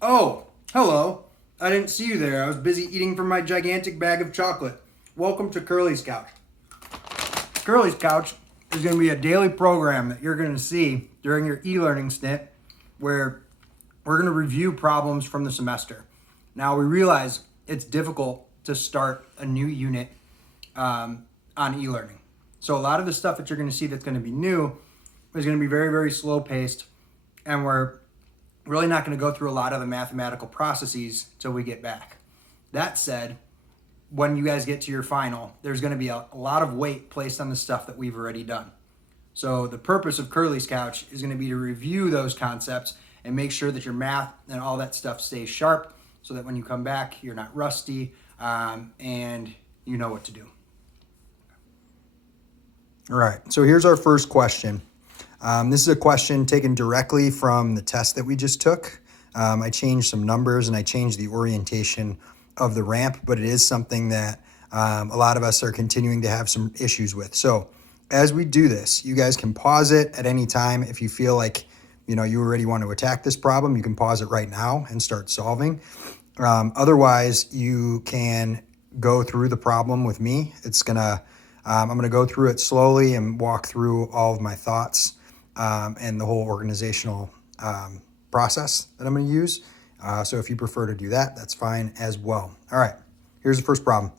Oh, hello. I didn't see you there. I was busy eating from my gigantic bag of chocolate. Welcome to Curly's Couch. Curly's Couch is going to be a daily program that you're going to see during your e-learning stint where we're going to review problems from the semester. Now, we realize it's difficult to start a new unit on e-learning. So a lot of the stuff that you're going to see that's going to be new is going to be very, very slow paced, and we're really not going to go through a lot of the mathematical processes till we get back. That said, when you guys get to your final, there's going to be a lot of weight placed on the stuff that we've already done. So the purpose of Curly's Couch is going to be to review those concepts and make sure that your math and all that stuff stays sharp so that when you come back, you're not rusty and you know what to do. All right, so here's our first question. This is a question taken directly from the test that we just took. I changed some numbers and I changed the orientation of the ramp, but it is something that a lot of us are continuing to have some issues with. So as we do this, you guys can pause it at any time. If you feel like you already want to attack this problem, you can pause it right now and start solving. Otherwise, you can go through the problem with me. I'm gonna go through it slowly and walk through all of my thoughts and the whole organizational process that I'm going to use. So if you prefer to do that, that's fine as well. All right, here's the first problem.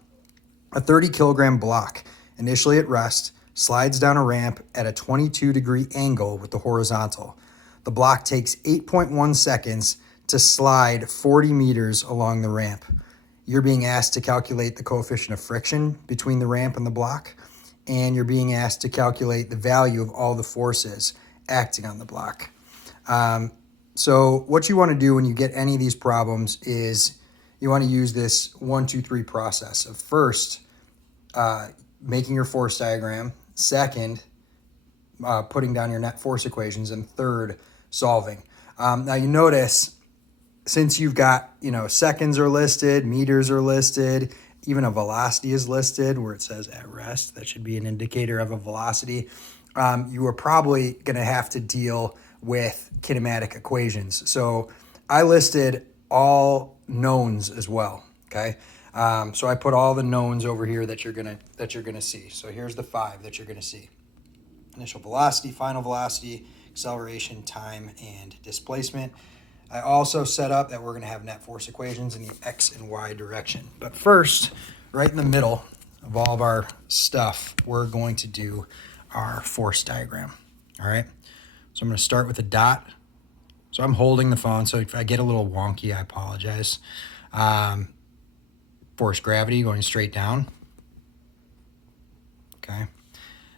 A 30 kilogram block, initially at rest, slides down a ramp at a 22-degree angle with the horizontal. The block takes 8.1 seconds to slide 40 meters along the ramp. You're being asked to calculate the coefficient of friction between the ramp and the block, and you're being asked to calculate the value of all the forces acting on the block. So what you want to do when you get any of these problems is you want to use this 1, 2, 3 process of first making your force diagram, second putting down your net force equations, and third solving. Now you notice since you've got seconds are listed, meters are listed, even a velocity is listed where it says at rest. That should be an indicator of a velocity. You are probably going to have to deal with kinematic equations. So I listed all knowns as well. Okay, so I put all the knowns over here that you're gonna see. So here's the 5 that you're gonna see: initial velocity, final velocity, acceleration, time, and displacement. I also set up that we're going to have net force equations in the X and Y direction. But first, right in the middle of all of our stuff, we're going to do our force diagram. All right. So I'm going to start with a dot. So I'm holding the phone. So if I get a little wonky, I apologize. Force gravity going straight down. Okay.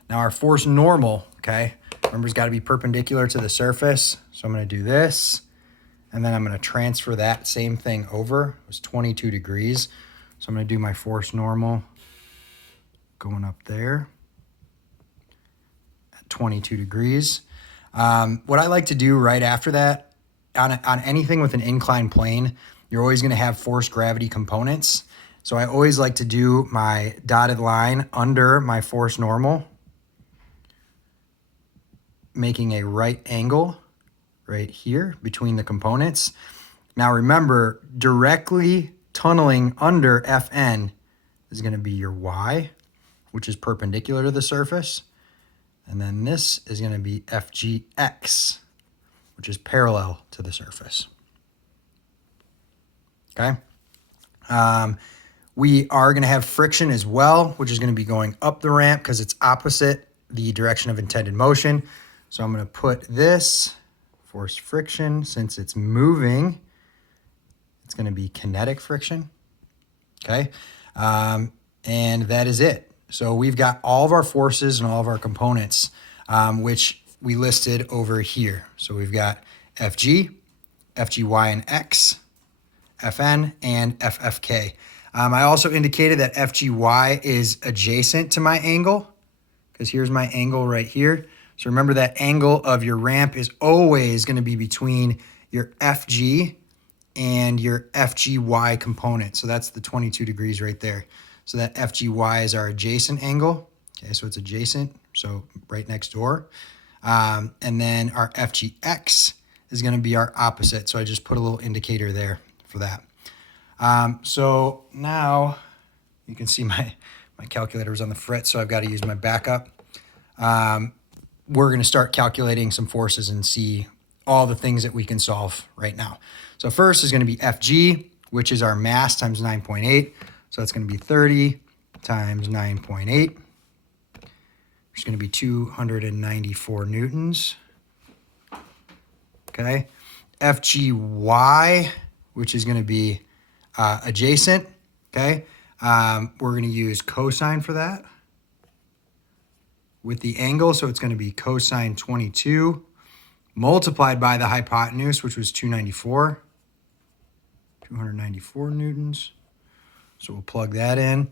Now our force normal, okay, remember it's got to be perpendicular to the surface. So I'm going to do this. And then I'm going to transfer that same thing over. It was 22 degrees. So I'm going to do my force normal going up there at 22 degrees. What I like to do right after that, on anything with an inclined plane, you're always going to have force gravity components. So I always like to do my dotted line under my force normal, making a right angle right here between the components. Now remember, directly tunneling under Fn is going to be your y, which is perpendicular to the surface. And then this is going to be Fgx, which is parallel to the surface. Okay. We are going to have friction as well, which is going to be going up the ramp because it's opposite the direction of intended motion. So I'm going to put this force friction, since it's moving, it's going to be kinetic friction. Okay. And that is it. So we've got all of our forces and all of our components, which we listed over here. So we've got Fg, Fgy and X, Fn, and FFK. I also indicated that Fgy is adjacent to my angle because here's my angle right here. So remember that angle of your ramp is always going to be between your Fg and your Fgy component. So that's the 22 degrees right there. So that Fgy is our adjacent angle. Okay, so it's adjacent, so right next door. And then our Fgx is going to be our opposite. So I just put a little indicator there for that. So now you can see my calculator is on the fritz, so I've got to use my backup. We're going to start calculating some forces and see all the things that we can solve right now. So first is going to be Fg, which is our mass times 9.8. So that's going to be 30 times 9.8. It's going to be 294 newtons. Okay. Fgy, which is going to be adjacent. Okay. We're going to use cosine for that with the angle. So it's going to be cosine 22 multiplied by the hypotenuse, which was 294 newtons. So we'll plug that in.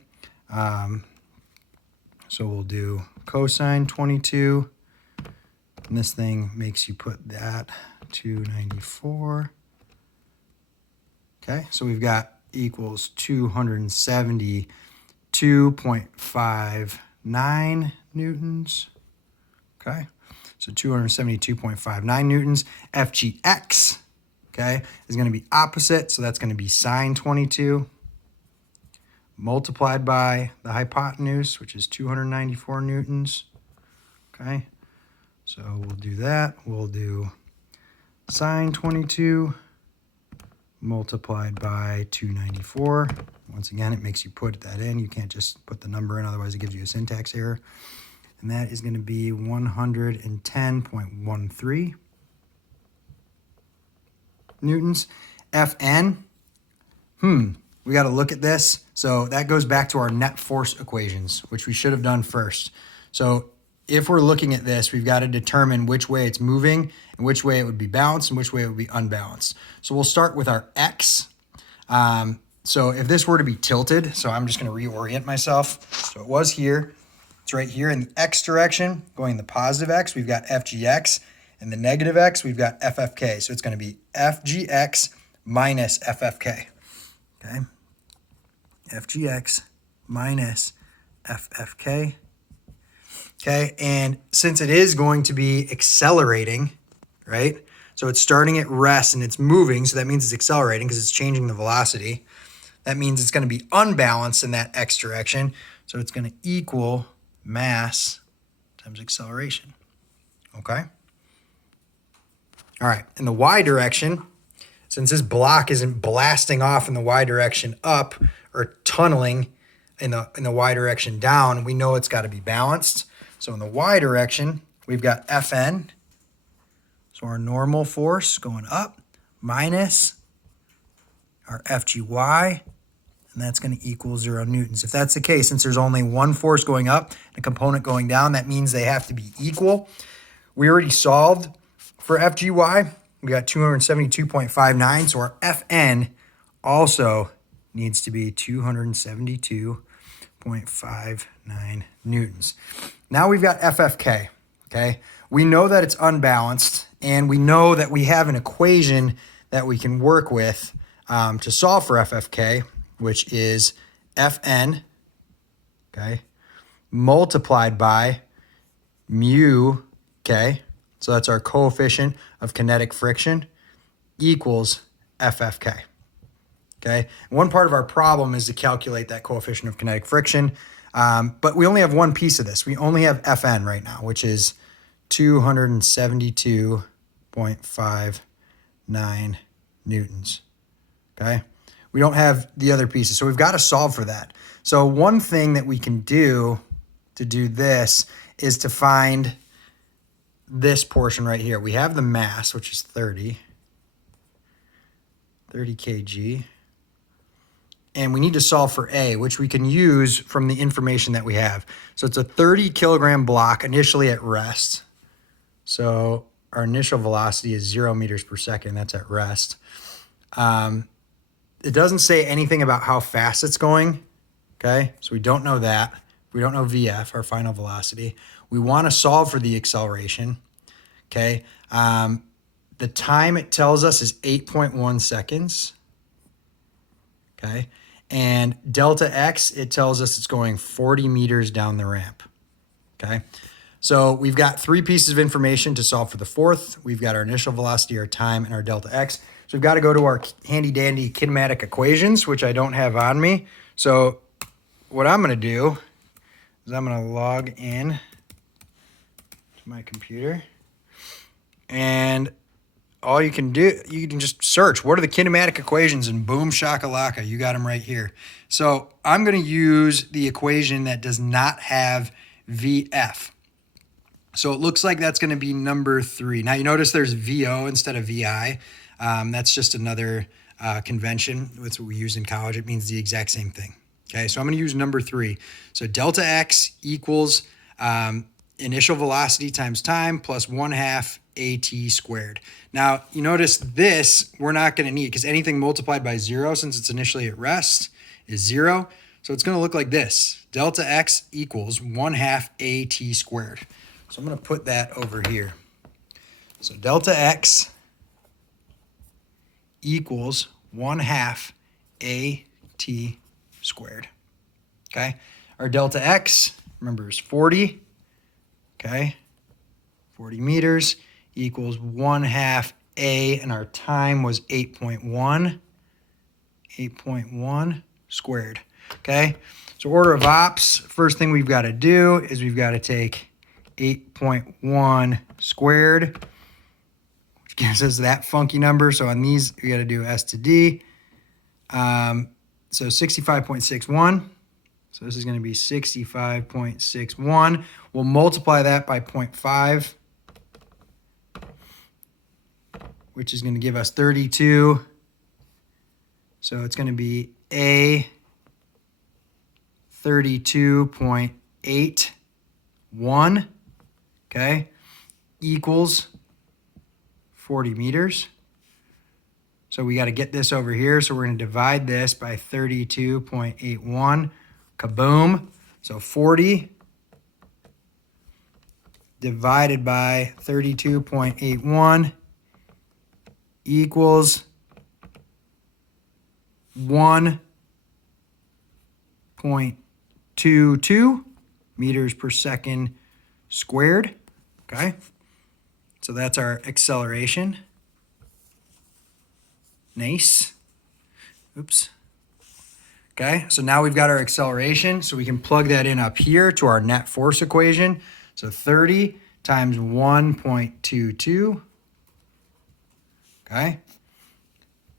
So we'll do cosine 22. And this thing makes you put that 294. Okay, so we've got equals 272.59 newtons. Okay, so 272.59 newtons. Fgx, okay, is going to be opposite. So that's going to be sine 22 multiplied by the hypotenuse, which is 294 newtons. Okay, so we'll do that. We'll do sine 22 multiplied by 294. Once again, it makes you put that in. You can't just put the number in, otherwise it gives you a syntax error. And that is going to be 110.13 newtons. Fn, we got to look at this. So that goes back to our net force equations, which we should have done first. So if we're looking at this, we've got to determine which way it's moving and which way it would be balanced and which way it would be unbalanced. So we'll start with our x. So if this were to be tilted, so I'm just going to reorient myself. So it was here. It's right here in the x direction, going the positive x, we've got Fgx. And the negative x, we've got FFK. So it's going to be Fgx minus FFK. Okay. Fgx minus FFK. Okay, and since it is going to be accelerating, right? So it's starting at rest and it's moving, so that means it's accelerating because it's changing the velocity. That means it's going to be unbalanced in that x direction. So it's going to equal mass times acceleration. Okay? All right, in the y direction, since this block isn't blasting off in the y direction up or tunneling in the y direction down, we know it's got to be balanced. So in the y direction, we've got Fn, so our normal force going up, minus our Fgy, and that's going to equal 0 newtons. If that's the case, since there's only one force going up and a component going down, that means they have to be equal. We already solved for Fgy. We got 272.59, so our Fn also needs to be 272.59 newtons. Now we've got FFK, okay? We know that it's unbalanced, and we know that we have an equation that we can work with to solve for FFK, which is Fn, okay, multiplied by mu, okay? So that's our coefficient of kinetic friction equals FFK. Okay. One part of our problem is to calculate that coefficient of kinetic friction, but we only have one piece of this. We only have Fn right now, which is 272.59 newtons. Okay. We don't have the other pieces, so we've got to solve for that. So one thing that we can do to do this is to find this portion right here. We have the mass, which is 30 kg. And we need to solve for A, which we can use from the information that we have. So it's a 30 kilogram block initially at rest. So our initial velocity is 0 meters per second. That's at rest. It doesn't say anything about how fast it's going. Okay, so we don't know that. We don't know VF, our final velocity. We want to solve for the acceleration. Okay, the time it tells us is 8.1 seconds. Okay, and delta x, it tells us it's going 40 meters down the ramp. Okay, So we've got three pieces of information to solve for the fourth. We've got our initial velocity, our time, and our delta x. So we've got to go to our handy dandy kinematic equations, which I don't have on me. So what I'm going to do is I'm going to log in to my computer, and all you can do, you can just search what are the kinematic equations, and boom shakalaka, you got them right here. So I'm going to use the equation that does not have VF. So it looks like that's going to be number 3. Now you notice there's VO instead of VI. That's just another convention. That's what we use in college. It means the exact same thing. Okay, so I'm going to use number 3. So delta x equals initial velocity times time plus 1/2 AT squared. Now you notice this we're not going to need, because anything multiplied by 0, since it's initially at rest, is 0. So it's going to look like this. Delta x equals 1/2 AT squared. So I'm going to put that over here. So delta x equals 1/2 AT squared. Okay. Our delta x, remember, is 40. Okay. 40 meters equals 1/2 A, and our time was 8.1. 8.1 squared. Okay. So order of ops, first thing we've got to do is we've got to take 8.1 squared, which gives us that funky number. So on these, we got to do S to D. So 65.61. So this is going to be 65.61. We'll multiply that by 0.5, which is going to give us 32. So it's going to be A 32.81, okay, equals 40 meters. So we got to get this over here. So we're going to divide this by 32.81. Kaboom. So 40 divided by 32.81 equals 1.22 meters per second squared. Okay. So that's our acceleration. Nice. Oops. Okay, so now we've got our acceleration, so we can plug that in up here to our net force equation. So 30 times 1.22, okay,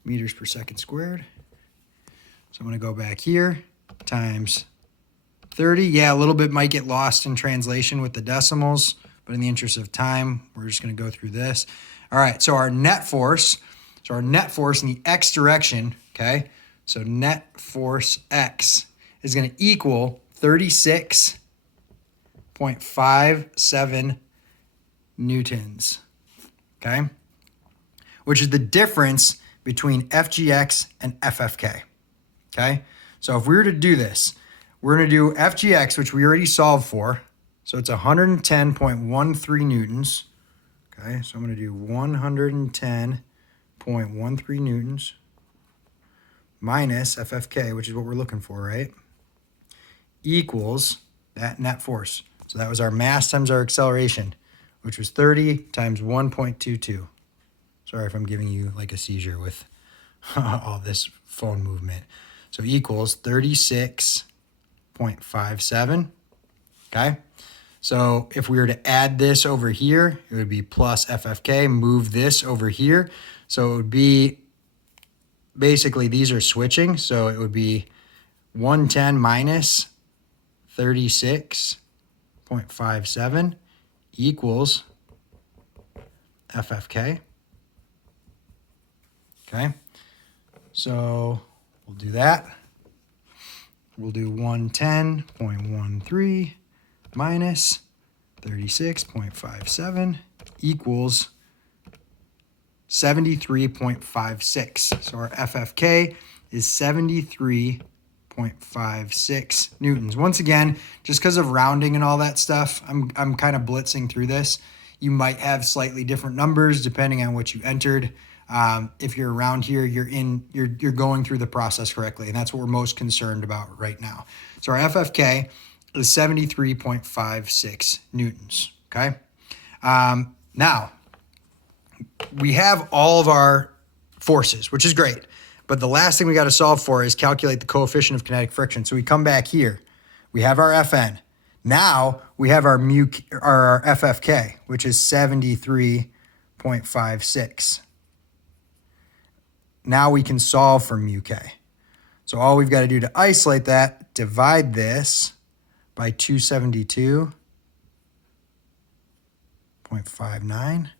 meters per second squared. So I'm going to go back here, times 30. Yeah, a little bit might get lost in translation with the decimals, but in the interest of time, we're just going to go through this. All right, so our net force, in the x direction, okay, so net force x is going to equal 36.57 newtons, okay, which is the difference between FGX and FFK, okay? So if we were to do this, we're going to do FGX, which we already solved for, so it's 110.13 newtons, okay? So I'm going to do 110.13 newtons minus FFK, which is what we're looking for, right? Equals that net force. So that was our mass times our acceleration, which was 30 times 1.22. Sorry if I'm giving you like a seizure with all this phone movement. So equals 36.57, okay? So if we were to add this over here, it would be plus FFK, move this over here. So it would be, basically these are switching. So it would be 110 minus 36.57 equals FFK. Okay. So we'll do that. We'll do 110.13 minus 36.57 equals 73.56. So our FFK is 73.56 newtons. Once again, just because of rounding and all that stuff, I'm kind of blitzing through this. You might have slightly different numbers depending on what you entered. If you're around here, you're going through the process correctly, and that's what we're most concerned about right now. So our FFK is 73.56 newtons, okay? Now, we have all of our forces, which is great. But the last thing we got to solve for is calculate the coefficient of kinetic friction. So we come back here. We have our Fn. Now we have our our FFK, which is 73.56. Now we can solve for mu k. So all we've got to do to isolate that, divide this by 272.59.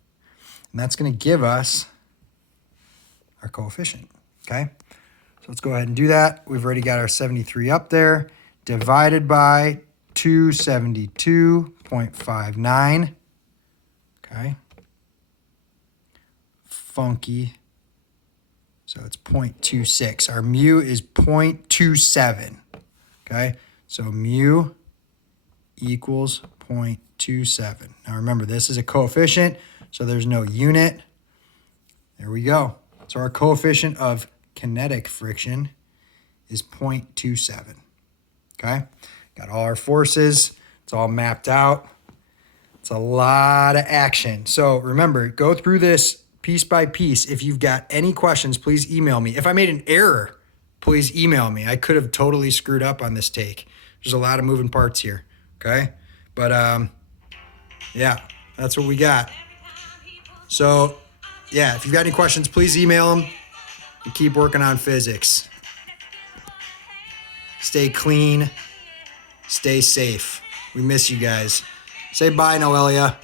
And that's going to give us our coefficient, okay? So let's go ahead and do that. We've already got our 73 up there, divided by 272.59, okay? Funky. So it's 0.26. Our mu is 0.27, okay? So mu equals 0.27. Now remember, this is a coefficient, so there's no unit. There we go. So our coefficient of kinetic friction is 0.27, okay? Got all our forces. It's all mapped out. It's a lot of action. So remember, go through this piece by piece. If you've got any questions, please email me. If I made an error, please email me. I could have totally screwed up on this take. There's a lot of moving parts here, okay? But yeah, that's what we got. So yeah, if you've got any questions, please email them and keep working on physics. Stay clean, stay safe. We miss you guys. Say bye, Noelia.